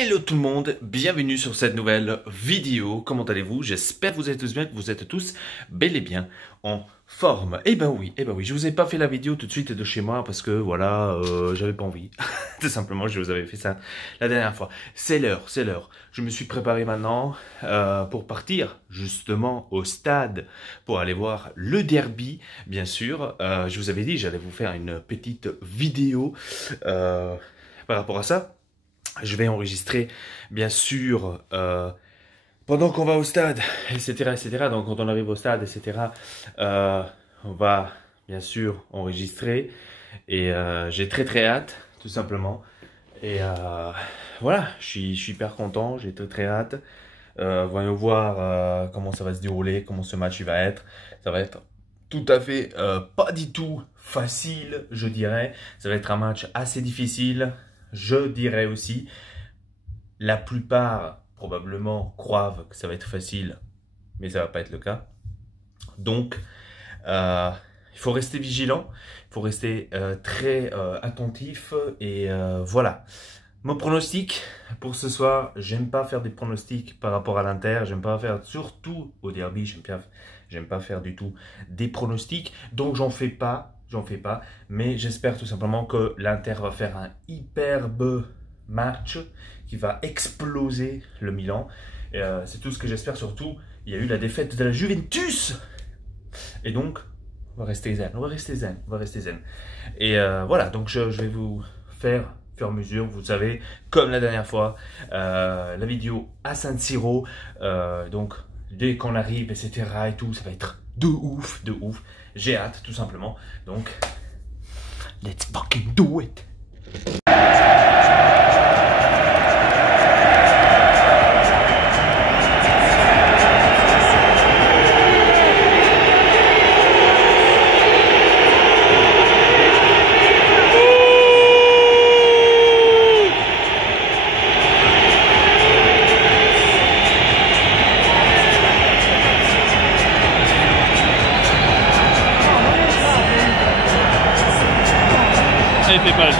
Hello tout le monde, bienvenue sur cette nouvelle vidéo. Comment allez-vous? J'espère que vous êtes tous bien, que vous êtes tous bel et bien en forme. Eh ben oui, je vous ai pas fait la vidéo tout de suite de chez moi parce que voilà, j'avais pas envie. Tout simplement, je vous avais fait ça la dernière fois. C'est l'heure. Je me suis préparé maintenant pour partir justement au stade pour aller voir le derby, bien sûr. Je vous avais dit, j'allais vous faire une petite vidéo par rapport à ça. Je vais enregistrer, bien sûr, pendant qu'on va au stade, etc. Donc, quand on arrive au stade, etc., on va, bien sûr, enregistrer. Et j'ai très hâte, tout simplement. Et voilà, je suis hyper content, j'ai très hâte. Voyons voir comment ça va se dérouler, comment ce match il va être. Ça va être tout à fait pas du tout facile, je dirais. Ça va être un match assez difficile. Je dirais aussi, la plupart probablement croient que ça va être facile, mais ça va pas être le cas. Donc, il faut rester vigilant, il faut rester très attentif et voilà. Mon pronostic pour ce soir, j'aime pas faire des pronostics par rapport à l'Inter, j'aime pas faire, surtout au derby, j'aime pas faire du tout des pronostics, donc j'en fais pas, mais j'espère tout simplement que l'Inter va faire un hyperbe match qui va exploser le Milan. C'est tout ce que j'espère, surtout, il y a eu la défaite de la Juventus, et donc, on va rester zen, Et voilà, donc je vais vous faire fur et à mesure, vous savez, comme la dernière fois, la vidéo à San Siro, donc dès qu'on arrive, etc. et tout, ça va être de ouf. J'ai hâte, tout simplement. Donc, let's fucking do it! Il fait pas le tout.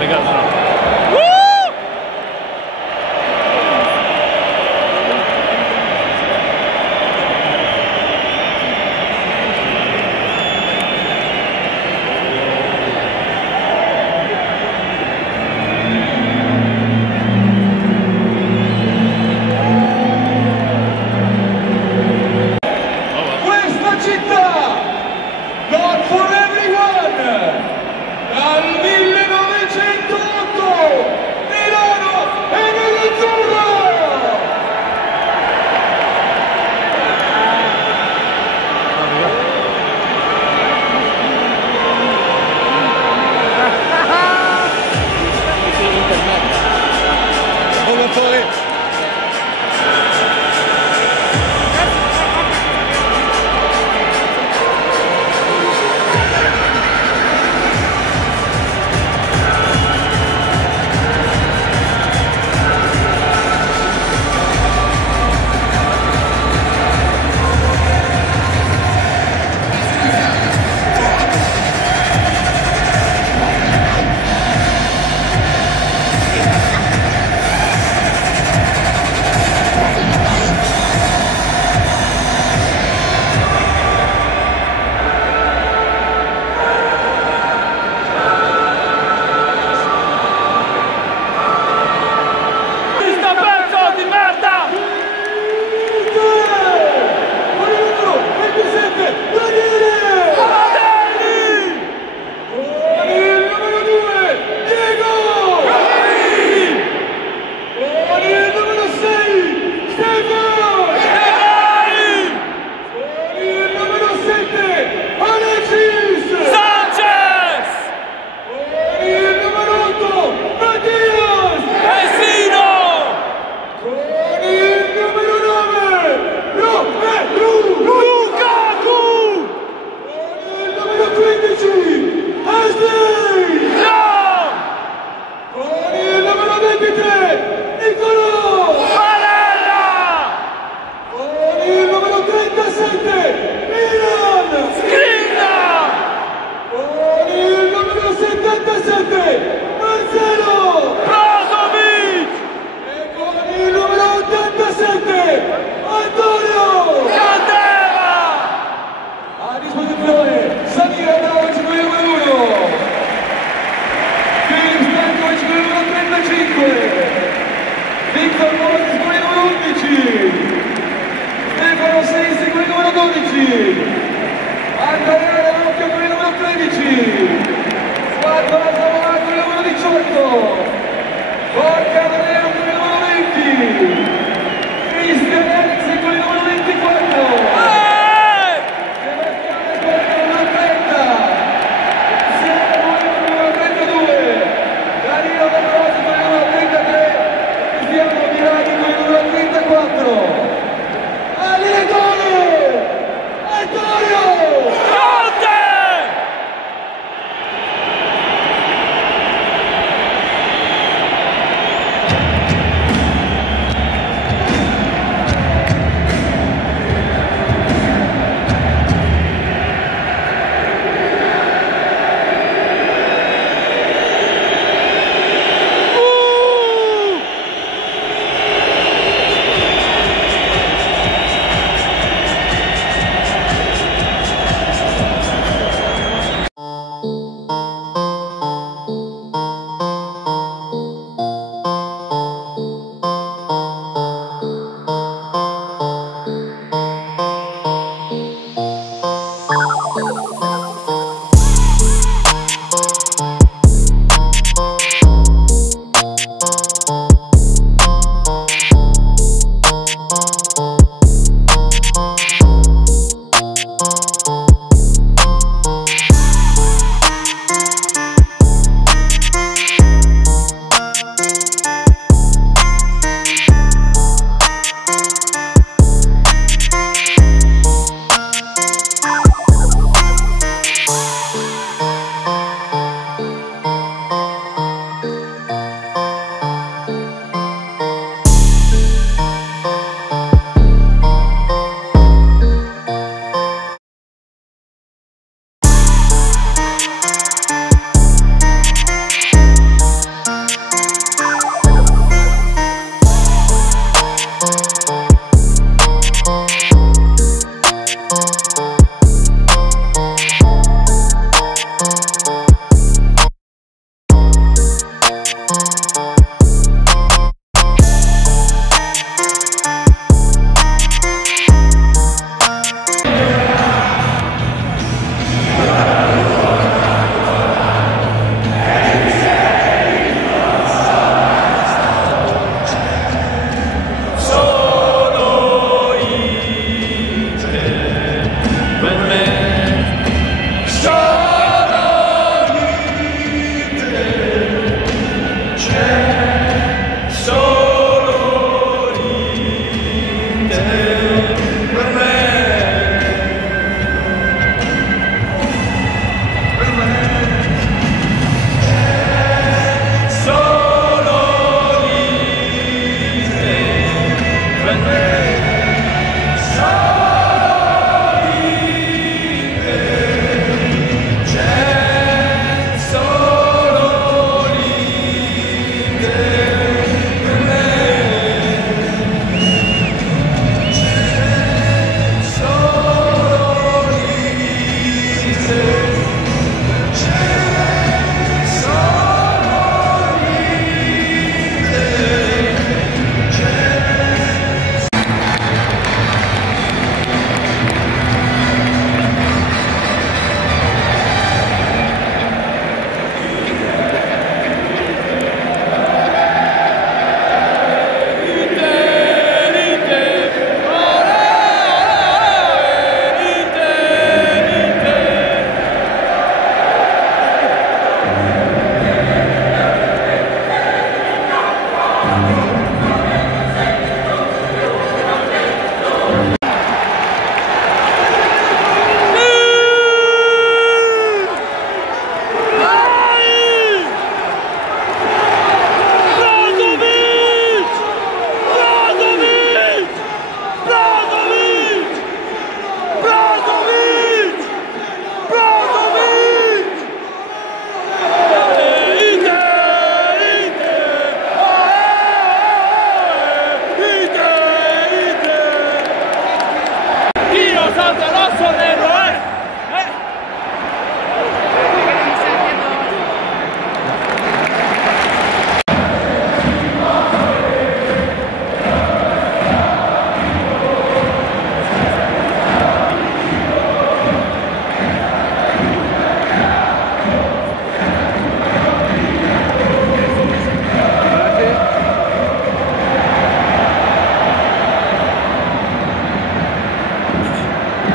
Regarde.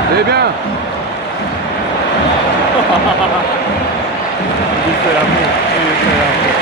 C'est bien. Il fait l'amour, il fait l'amour.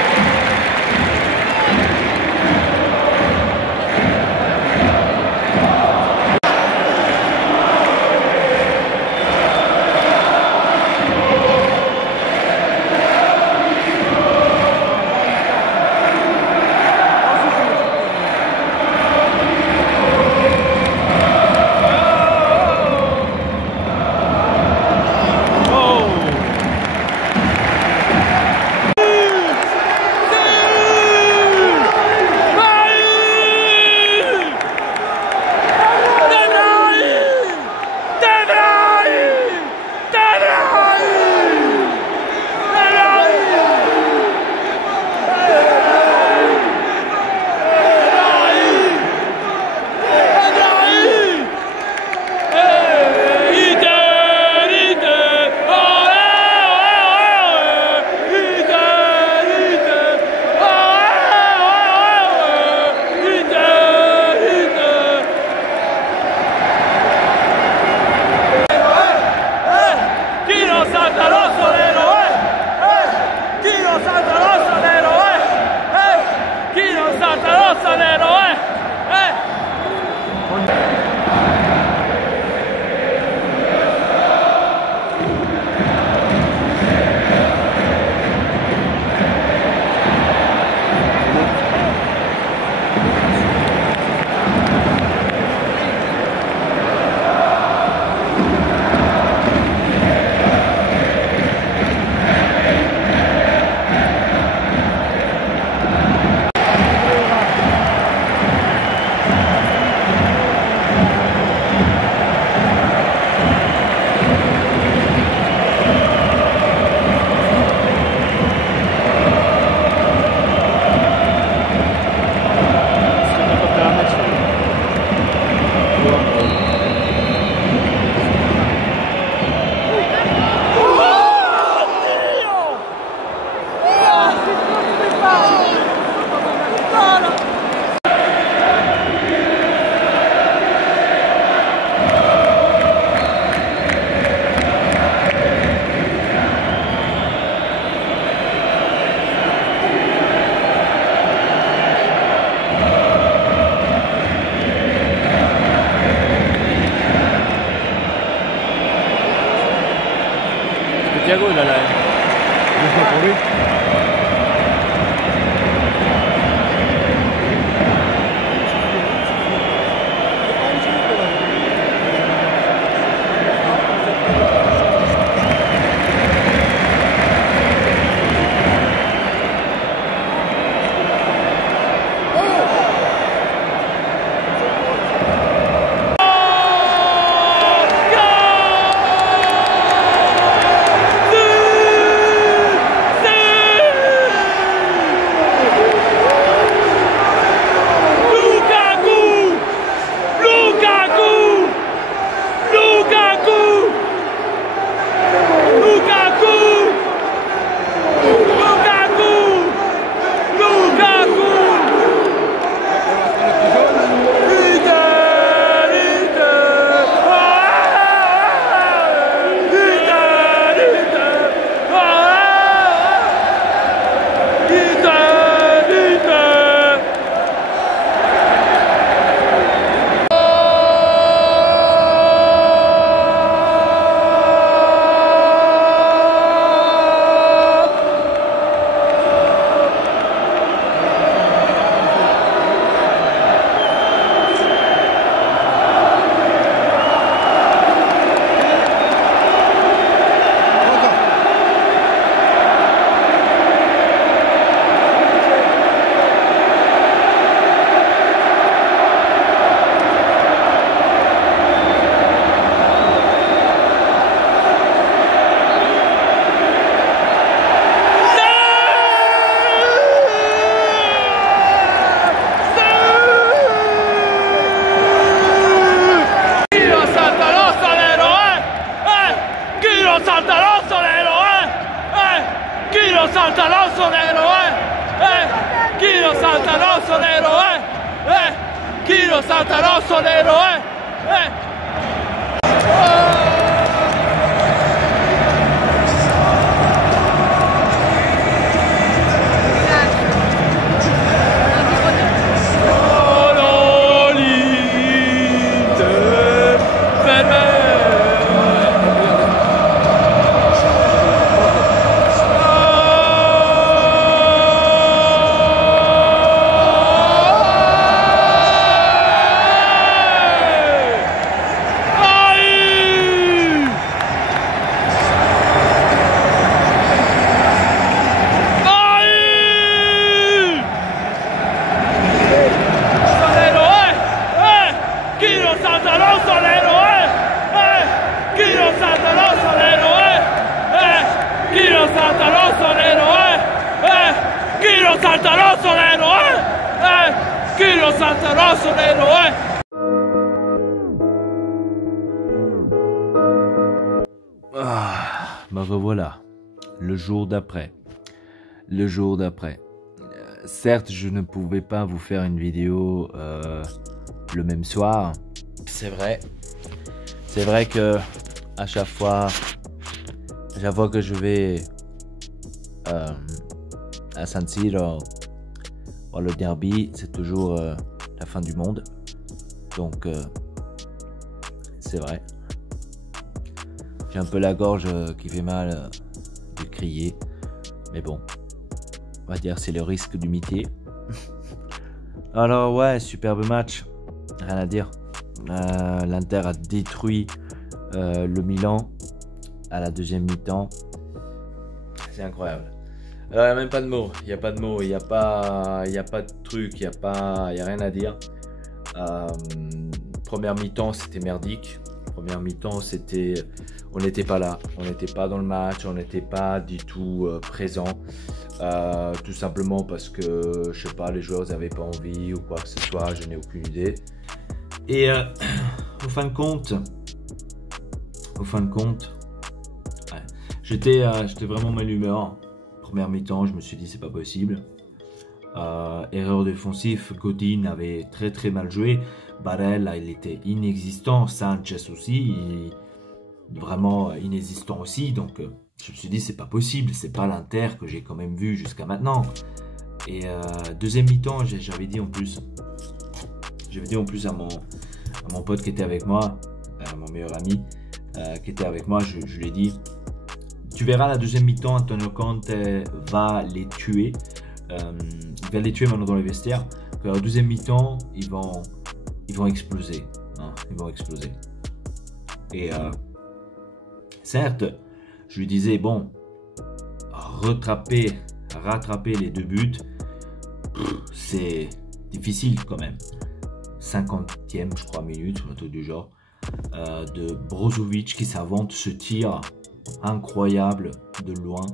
Thiago il a la haine. Pour lui. Santa Rosa l'eroe! Santa Rosa l'eroe! Kiro Santa Rosa l'eroe! Me revoilà, le jour d'après. Le jour d'après. Certes, je ne pouvais pas vous faire une vidéo le même soir. C'est vrai. C'est vrai que à chaque fois que je vais à San Siro voir le derby, c'est toujours la fin du monde. Donc c'est vrai. J'ai un peu la gorge qui fait mal de crier. Mais bon, on va dire c'est le risque du métier. Alors ouais, superbe match. Rien à dire. L'Inter a détruit le Milan à la deuxième mi-temps. C'est incroyable. Alors, il n'y a même pas de mots. Il n'y a pas de mots. Il n'y a pas de truc. Il n'y a rien à dire. Première mi-temps, c'était merdique. Première mi-temps, on n'était pas là. On n'était pas dans le match. On n'était pas du tout présent. Tout simplement parce que, je sais pas, les joueurs n'avaient pas envie ou quoi que ce soit. Je n'ai aucune idée. Et au fin de compte, ouais, j'étais vraiment mal humeur. Première mi-temps, je me suis dit c'est pas possible. Erreur défensive, Godin avait très mal joué. Barella, il était inexistant. Sanchez aussi, vraiment inexistant aussi. Donc je me suis dit c'est pas possible, c'est pas l'Inter que j'ai quand même vu jusqu'à maintenant. Et deuxième mi-temps, j'avais dit en plus à mon pote qui était avec moi, mon meilleur ami qui était avec moi, je lui ai dit tu verras la deuxième mi-temps, Antonio Conte va les tuer. Il va les tuer maintenant dans les vestiaires. Que la deuxième mi-temps, ils vont exploser. Hein, ils vont exploser. Et certes, je lui disais, bon, rattraper les deux buts, c'est difficile quand même. 50e, je crois, minute, un truc du genre, de Brozovic qui s'invente ce tir incroyable de loin.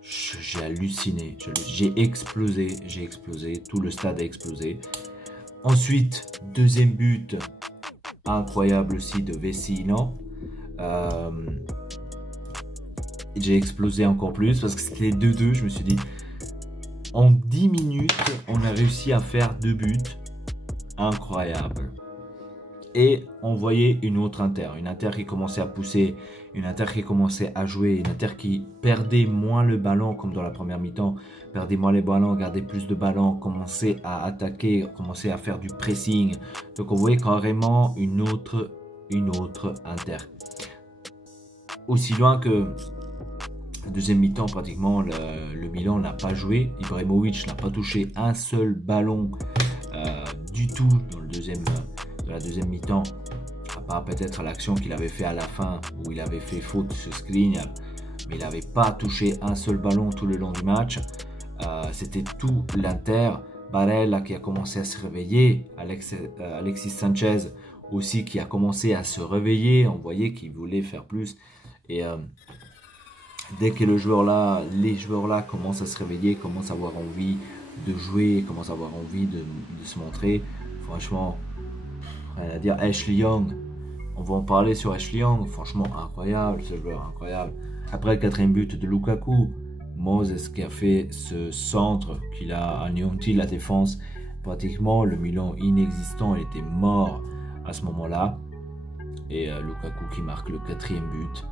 J'ai halluciné, j'ai explosé, tout le stade a explosé. Ensuite, deuxième but incroyable aussi de Vecino. J'ai explosé encore plus parce que c'était 2-2. Je me suis dit, en 10 minutes, on a réussi à faire 2 buts. Incroyable. Et on voyait une autre Inter, une Inter qui commençait à pousser, une Inter qui commençait à jouer, une Inter qui perdait moins le ballon comme dans la première mi-temps, perdait moins les ballons, gardait plus de ballons, commençait à attaquer, commençait à faire du pressing. Donc on voyait carrément une autre Inter. Aussi loin que la deuxième mi-temps, pratiquement, le Milan n'a pas joué. Ibrahimovic n'a pas touché un seul ballon du tout dans la deuxième mi-temps, à part peut-être l'action qu'il avait fait à la fin où il avait fait faute sur Skriniar, mais il n'avait pas touché un seul ballon tout le long du match. C'était tout l'Inter. Barella qui a commencé à se réveiller, Alexis Sanchez aussi qui a commencé à se réveiller, on voyait qu'il voulait faire plus. Et dès que les joueurs là commencent à se réveiller, commencent à avoir envie de jouer, commencent à avoir envie de se montrer, franchement, rien à dire. Ashley Young, on va en parler sur Ashley Young, franchement incroyable, ce joueur incroyable. Après le quatrième but de Lukaku, Moses qui a fait ce centre, qu'il a anéanti la défense pratiquement le Milan inexistant, il était mort à ce moment-là. Et Lukaku qui marque le 4e but.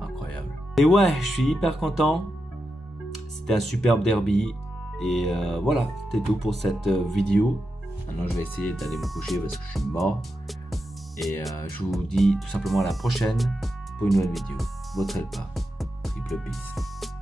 Incroyable. Et ouais, je suis hyper content. C'était un superbe derby. Et voilà, c'était tout pour cette vidéo. Maintenant, je vais essayer d'aller me coucher parce que je suis mort. Et je vous dis tout simplement à la prochaine pour une nouvelle vidéo. Votre Elpa. Triple peace.